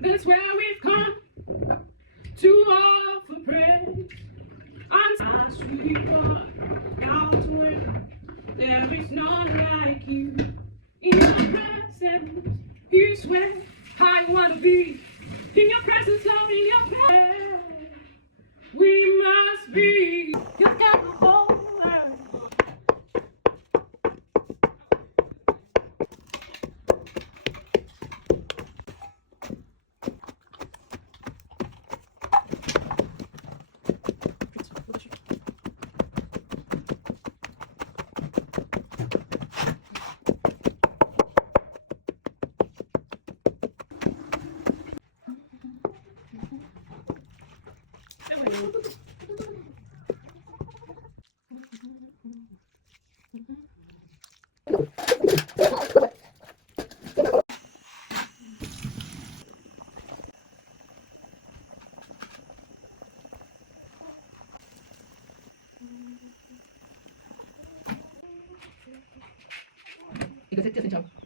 That's where we've come to offer praise. I'm sweet God, God's way. There is none like you. In your presence, you swear I want to be. In your presence, Lord, in your presence, we must be. You've got the whole earth. 이거 셋째 생점.